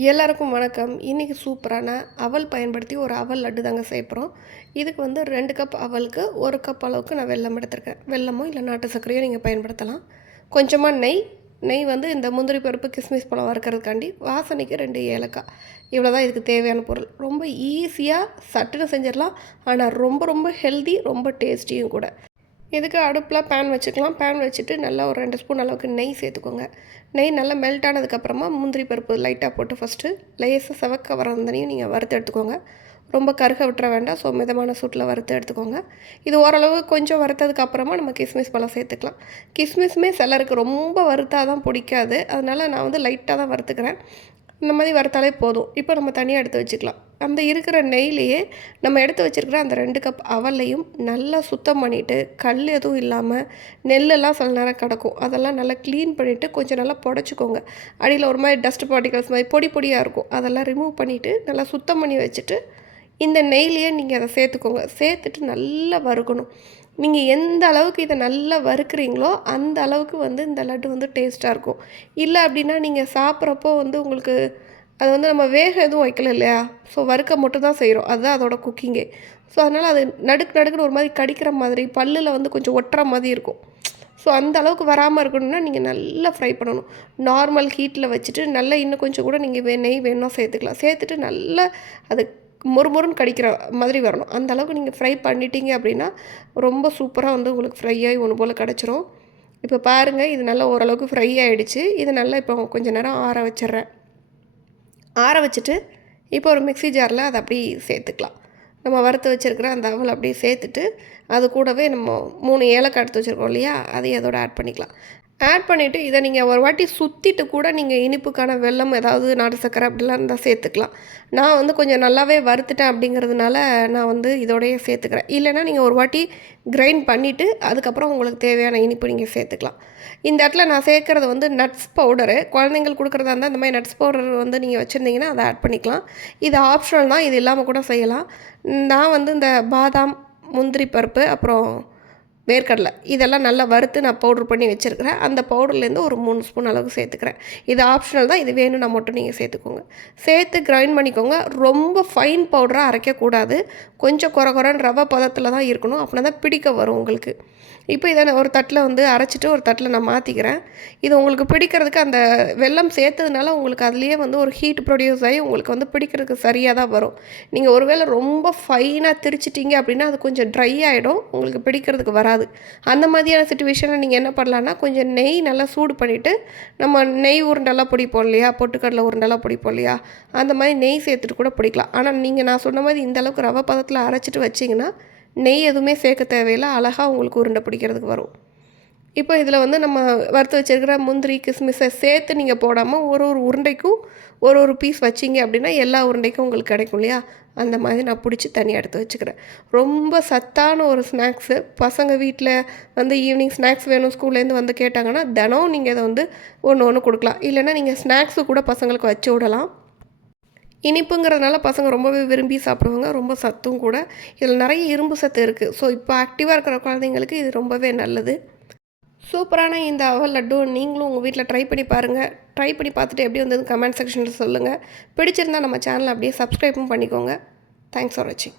எல்லாருக்கும் வணக்கம். இன்றைக்கி சூப்பரான அவல் பயன்படுத்தி ஒரு அவல் லட்டு தாங்க செய்ய போகிறோம் இதுக்கு வந்து ரெண்டு கப் அவலுக்கு ஒரு கப் அளவுக்கு நான் வெல்லம் எடுத்திருக்கேன். வெல்லமோ இல்லை நாட்டு சர்க்கரையோ நீங்கள் பயன்படுத்தலாம். கொஞ்சமாக நெய். நெய் வந்து இந்த முந்திரி பருப்பு கிஸ்மிஸ் பழம் வறுக்கிறதுக்காண்டி வாசனைக்கு ரெண்டு ஏலக்காய். இவ்வளோ தான் இதுக்கு தேவையான பொருள். ரொம்ப ஈஸியாக சட்டுன்னு செஞ்சிடலாம். ஆனால் ரொம்ப ரொம்ப ஹெல்தி ரொம்ப டேஸ்டியும் கூட. இதுக்கு அடுப்பில் பேன் வச்சுக்கலாம். பேன் வச்சுட்டு நல்லா ஒரு ரெண்டு ஸ்பூன் அளவுக்கு நெய் சேர்த்துக்கோங்க. நெய் நல்லா மெல்ட் ஆனதுக்கப்புறமா முந்திரி பருப்பு லைட்டாக போட்டு ஃபஸ்ட்டு லேசாக செவக்க வரந்தனையும் நீங்கள் வறுத்து எடுத்துக்கோங்க. ரொம்ப கருக விட்டுற வேண்டாம். ஸோ மிதமான சூட்டில் வறுத்து எடுத்துக்கோங்க. இது ஓரளவு கொஞ்சம் வறுத்ததுக்கு அப்புறமா நம்ம கிஸ்மிஸ் பழம் சேர்த்துக்கலாம். கிஸ்மிஸுமே சிலருக்கு ரொம்ப வறுத்தாக தான் பிடிக்காது. அதனால் நான் வந்து லைட்டாக தான் வறுத்துக்கிறேன். இந்த மாதிரி வறுத்தாலே போதும். இப்போ நம்ம தனியாக எடுத்து வச்சுக்கலாம். அந்த இருக்கிற நெய்லேயே நம்ம எடுத்து வச்சுருக்கிற அந்த ரெண்டு கப் அவலையும் நல்லா சுத்தம் பண்ணிவிட்டு கல் எதுவும் இல்லாமல் நெல்லெல்லாம் சில நேரம் கிடக்கும். அதெல்லாம் நல்லா க்ளீன் பண்ணிவிட்டு கொஞ்சம் நல்லா புடச்சிக்கோங்க. அடியில் ஒரு மாதிரி டஸ்ட் பார்ட்டிகல்ஸ் மாதிரி பொடி பொடியாக இருக்கும். அதெல்லாம் ரிமூவ் பண்ணிவிட்டு நல்லா சுத்தம் பண்ணி வச்சுட்டு இந்த நெய்லையே நீங்கள் அதை சேர்த்துக்கோங்க. சேர்த்துட்டு நல்லா வறுக்கணும். நீங்கள் எந்த அளவுக்கு இதை நல்லா வறுக்கிறீங்களோ அந்த அளவுக்கு வந்து இந்த லட்டு வந்து டேஸ்ட்டாக இருக்கும். இல்லை அப்படின்னா நீங்கள் சாப்பிட்றப்போ வந்து உங்களுக்கு அது வந்து நம்ம வேக எதுவும் வைக்கல இல்லையா? ஸோ வறுக்க மட்டும் தான் செய்கிறோம். அதுதான் அதோட குக்கிங்கே. ஸோ அதனால் அது நடுக்கு நடுக்குன்னு ஒரு மாதிரி கடிக்கிற மாதிரி பல்லில் வந்து கொஞ்சம் ஒட்டுற மாதிரி இருக்கும். ஸோ அந்த அளவுக்கு வராமல் இருக்கணும்னா நீங்கள் நல்லா ஃப்ரை பண்ணணும். நார்மல் ஹீட்டில் வச்சுட்டு நல்லா இன்னும் கொஞ்சம் கூட நீங்கள் வே நெய் வேணும் சேர்த்துக்கலாம். சேர்த்துட்டு நல்லா அது மொறுமொறுன்னு கடிக்கிற மாதிரி வரணும். அந்த அளவுக்கு நீங்கள் ஃப்ரை பண்ணிட்டீங்க அப்படின்னா ரொம்ப சூப்பராக வந்து உங்களுக்கு ஃப்ரை ஆகி ஒன்று போல் கிடச்சிரும். இப்போ பாருங்கள் இது நல்லா ஓரளவுக்கு ஃப்ரை ஆகிடுச்சு இது நல்லா இப்போ கொஞ்சம் நேரம் ஆற வச்சிட்றேன். ஆற வச்சுட்டு இப்போ ஒரு மிக்ஸி ஜாரில் அதை அப்படியே சேர்த்துக்கலாம். நம்ம வறுத்து வச்சுருக்கிற அந்த அவல் அப்படியே சேர்த்துட்டு அது கூடவே நம்ம மூணு ஏலக்காய் எடுத்து வச்சுருக்கோம் இல்லையா? அதையும் அதோட ஆட் பண்ணிக்கலாம். ஆட் பண்ணிவிட்டு இதை நீங்கள் ஒரு வாட்டி சுற்றிட்டு கூட நீங்கள் இனிப்புக்கான வெல்லம் ஏதாவது நாட்டு சக்கரை அப்படிலாம் இருந்தால் சேர்த்துக்கலாம். நான் வந்து கொஞ்சம் நல்லாவே வறுத்துட்டேன் அப்படிங்கிறதுனால நான் வந்து இதோடய சேர்த்துக்கிறேன். இல்லைன்னா நீங்கள் ஒரு வாட்டி கிரைண்ட் பண்ணிவிட்டு அதுக்கப்புறம் உங்களுக்கு தேவையான இனிப்பு நீங்கள் சேர்த்துக்கலாம். இந்த இடத்துல நான் சேர்க்குறது வந்து நட்ஸ் பவுடரு குழந்தைங்களுக்கு கொடுக்குறதா இருந்தால் இந்த மாதிரி நட்ஸ் பவுடர் வந்து நீங்கள் வச்சுருந்தீங்கன்னா அதை ஆட் பண்ணிக்கலாம். இது ஆப்ஷனல் தான் இது இல்லாமல் கூட செய்யலாம். நான் வந்து இந்த பாதாம் முந்திரி பருப்பு அப்புறம் வேர்க்கடலை. இதெல்லாம் நல்லா வறுத்து நான் பவுட்ரு பண்ணி வச்சுருக்கிறேன். அந்த பவுடர்லேருந்து ஒரு மூணு ஸ்பூன் அளவுக்கு சேர்த்துக்கிறேன். இது ஆப்ஷனல் தான். இது வேணும்னா மட்டும் நீங்கள் சேர்த்துக்கோங்க. சேர்த்து கிரைண்ட் பண்ணிக்கோங்க. ரொம்ப ஃபைன் பவுடராக அரைக்கக்கூடாது. கொஞ்சம் குறை குறைன்னு ரவை பதத்தில் தான் இருக்கணும். அப்படின்னா தான் பிடிக்க வரும் உங்களுக்கு. இப்போ இதை நான் ஒரு தட்டில் வந்து அரைச்சிட்டு ஒரு தட்டில் நான் மாற்றிக்கிறேன் இது உங்களுக்கு பிடிக்கிறதுக்கு அந்த வெல்லம் சேர்த்ததுனால உங்களுக்கு அதுலேயே வந்து ஒரு ஹீட் ப்ரொடியூஸ் ஆகி உங்களுக்கு வந்து பிடிக்கிறதுக்கு சரியாக தான் வரும். நீங்கள் ஒருவேளை ரொம்ப ஃபைனாக திரிச்சிட்டிங்க அப்படின்னா அது கொஞ்சம் ட்ரை ஆகிடும் உங்களுக்கு பிடிக்கிறதுக்கு வராது. அந்த மாதிரியான சுச்சுவேஷனில் நீங்கள் என்ன பண்ணலான்னா கொஞ்சம் நெய் நல்லா சூடு பண்ணிவிட்டு நம்ம நெய் உருண்டெல்லாம் பிடிப்போம் இல்லையா? பொட்டுக்கடலை உருண்டெல்லாம் பிடிப்போம் இல்லையா? அந்த மாதிரி நெய் சேர்த்துட்டு கூட பிடிக்கலாம். ஆனால் நீங்கள் நான் சொன்ன மாதிரி இந்தளவுக்கு ரவை பதத்தில் அரைச்சிட்டு வச்சிங்கன்னா நெய் எதுவுமே சேர்க்க தேவையில்லை. அழகாக உங்களுக்கு உருண்டை பிடிக்கிறதுக்கு வரும். இப்போ இதில் வந்து நம்ம வறுத்து வச்சுருக்கிற முந்திரி கிஸ்மிஸை சேர்த்து நீங்கள் போடாமல் ஒரு ஒரு உருண்டைக்கும் ஒரு ஒரு பீஸ் வச்சிங்க அப்படின்னா எல்லா உருண்டைக்கும் உங்களுக்கு கிடைக்கும் இல்லையா? அந்த மாதிரி நான் பிடிச்சி தனியாக எடுத்து வச்சுக்கிறேன். ரொம்ப சத்தான ஒரு ஸ்நாக்ஸு பசங்க வீட்டில் வந்து ஈவினிங் ஸ்நாக்ஸ் வேணும் ஸ்கூல்லேருந்து வந்து கேட்டாங்கன்னா தினம் நீங்கள் இதை வந்து ஒன்று ஒன்று கொடுக்கலாம். இல்லைன்னா நீங்கள் ஸ்நாக்ஸு கூட பசங்களுக்கு வச்சு விடலாம். இனிப்புங்கிறதுனால பசங்க ரொம்பவே விரும்பி சாப்பிடுவாங்க ரொம்ப சத்தும் கூட. இதில் நிறைய இரும்பு சத்து இருக்குது ஸோ இப்போ ஆக்டிவாக இருக்கிற குழந்தைங்களுக்கு இது ரொம்பவே நல்லது. சூப்பரான இந்த அவல் லட்டு நீங்களும் உங்கள் வீட்டில் ட்ரை பண்ணி பாருங்கள் ட்ரை பண்ணி பார்த்துட்டு எப்படி வந்தது கமெண்ட் செக்ஷனில் சொல்லுங்கள் பிடிச்சிருந்தால் நம்ம சேனலை அப்படியே சப்ஸ்கிரைபும் பண்ணிக்கோங்க. தேங்க்ஸ் ஃபார் வாட்சிங்